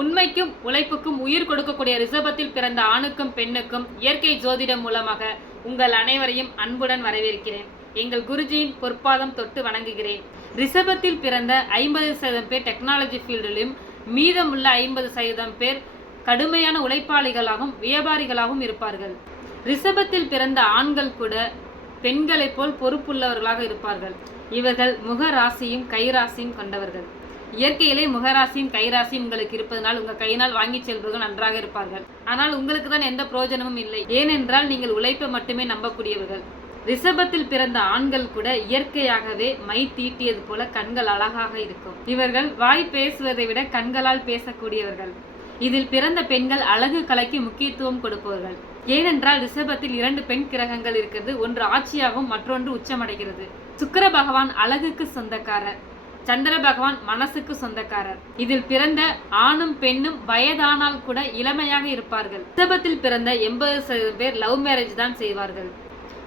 உண்மைக்கும் உழைப்புக்கும் உயிர் கொடுக்கக்கூடிய ரிஷபத்தில் பிறந்த ஆணுக்கும் பெண்ணுக்கும் இயற்கை ஜோதிடம் மூலமாக உங்கள் அனைவரையும் அன்புடன் வரவேற்கிறேன். எங்கள் குருஜியின் பொற்பாதம் தொட்டு வணங்குகிறேன். ரிஷபத்தில் பிறந்த 50% பேர் டெக்னாலஜி ஃபீல்டிலும், மீதமுள்ள 50% பேர் கடுமையான உழைப்பாளிகளாகவும் வியாபாரிகளாகவும் இருப்பார்கள். ரிஷபத்தில் பிறந்த ஆண்கள் கூட பெண்களைப் போல் பொறுப்புள்ளவர்களாக இருப்பார்கள். இவர்கள் முக ராசியும் கைராசியும் கொண்டவர்கள். இயற்கையிலே முகராசியும் கைராசியும் உங்களுக்கு இருப்பதனால் உங்கள் கையினால் வாங்கி செல்வர்கள் நன்றாக இருப்பார்கள். ஆனால் உங்களுக்கு தான் எந்த பிரயோஜனமும் இல்லை. ஏனென்றால் நீங்கள் உழைப்பை மட்டுமே நம்பக்கூடியவர்கள். ரிஷபத்தில் பிறந்த ஆண்கள் கூட இயற்கையாகவே மை தீட்டியது போல கண்கள் அழகாக இருக்கும். இவர்கள் வாய் பேசுவதை விட கண்களால் பேசக்கூடியவர்கள். இதில் பிறந்த பெண்கள் அழகு கலைக்கு முக்கியத்துவம் கொடுப்பவர்கள். ஏனென்றால் ரிஷபத்தில் 2 பெண் கிரகங்கள் இருக்கிறது. ஒன்று ஆட்சியாகவும் மற்றொன்று உச்சமடைகிறது. சுக்கிர பகவான் அழகுக்கு சொந்தக்காரர், சந்திர பகவான் மனசுக்கு சொந்தக்காரர். இதில் பிறந்த ஆணும் பெண்ணும் வயதானால் கூட இளமையாக இருப்பார்கள். ரிஷபத்தில் பிறந்த 80% பேர் லவ் மேரேஜ் தான் செய்வார்கள்.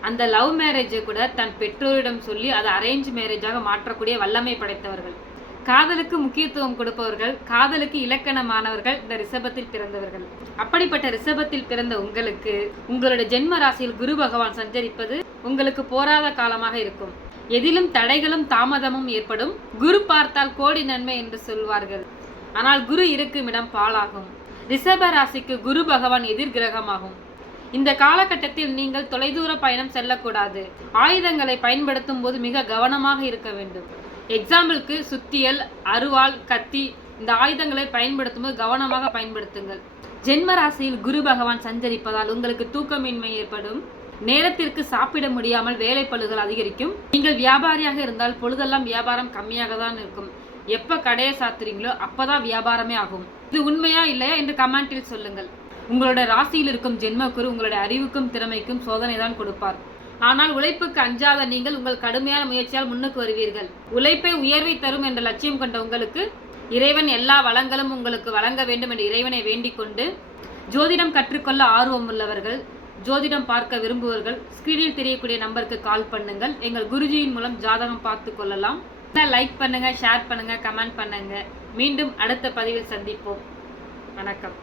அந்த லவ் மேரேஜை கூட தன் பெற்றோரிடம் சொல்லி அதை அரேஞ்ச் மேரேஜாக மாற்றக்கூடிய வல்லமை படைத்தவர்கள். காதலுக்கு முக்கியத்துவம் கொடுப்பவர்கள், காதலுக்கு இலக்கணமானவர்கள் இந்த ரிஷபத்தில் பிறந்தவர்கள். அப்படிப்பட்ட ரிஷபத்தில் பிறந்த உங்களுக்கு உங்களுடைய ஜென்ம ராசியில் குரு பகவான் சஞ்சரிப்பது உங்களுக்கு போராத காலமாக இருக்கும். எதிலும் தடைகளும் தாமதமும் ஏற்படும். குரு பார்த்தால் கோடி நன்மை என்று சொல்வார்கள். ஆனால் குரு இருக்கும் இடம் பாழாகும். ரிஷப ராசிக்கு குரு பகவான் எதிர்கிரகமாகும். இந்த காலகட்டத்தில் நீங்கள் தொலைதூர பயணம் செல்லக்கூடாது. ஆயுதங்களை பயன்படுத்தும் போது மிக கவனமாக இருக்க வேண்டும். எக்ஸாம்பிளுக்கு சுத்தியல், அருவாள், கத்தி இந்த ஆயுதங்களை பயன்படுத்தும் போது கவனமாக பயன்படுத்துங்கள். ஜென்ம ராசியில் குரு பகவான் சஞ்சரிப்பதால் உங்களுக்கு தூக்கமின்மை ஏற்படும். நேரத்திற்கு சாப்பிட முடியாமல் வேலைப்பளுகள் அதிகரிக்கும். நீங்கள் வியாபாரியாக இருந்தால் பொழுதெல்லாம் வியாபாரம் கம்மியாக தான் இருக்கும். எப்ப கடையை சாத்துறீங்களோ அப்பதான் வியாபாரமே ஆகும். இது உண்மையா இல்லையா என்று கமெண்டில் சொல்லுங்கள். உங்களோட ராசியில் இருக்கும் ஜென்மக்குரு உங்களுடைய அறிவுக்கும் திறமைக்கும் சோதனை தான் கொடுப்பார். ஆனால் உழைப்புக்கு அஞ்சாத நீங்கள் உங்கள் கடுமையான முயற்சியால் முன்னுக்கு வருவீர்கள். உழைப்பை உயர்வை தரும் என்ற லட்சியம் கொண்ட உங்களுக்கு இறைவன் எல்லா வளங்களும் உங்களுக்கு வழங்க வேண்டும் என்று இறைவனை வேண்டிக் கொண்டு, ஜோதிடம் கற்றுக்கொள்ள ஆர்வம் உள்ளவர்கள், ஜோதிடம் பார்க்க விரும்புவர்கள் ஸ்கிரீனில் தெரியக்கூடிய நம்பருக்கு கால் பண்ணுங்கள். எங்கள் குருஜியின் மூலம் ஜாதகம் பார்த்து கொள்ளலாம். லைக் பண்ணுங்க, ஷேர் பண்ணுங்க, கமெண்ட் பண்ணுங்க. மீண்டும் அடுத்த பதிவில் சந்திப்போம். வணக்கம்.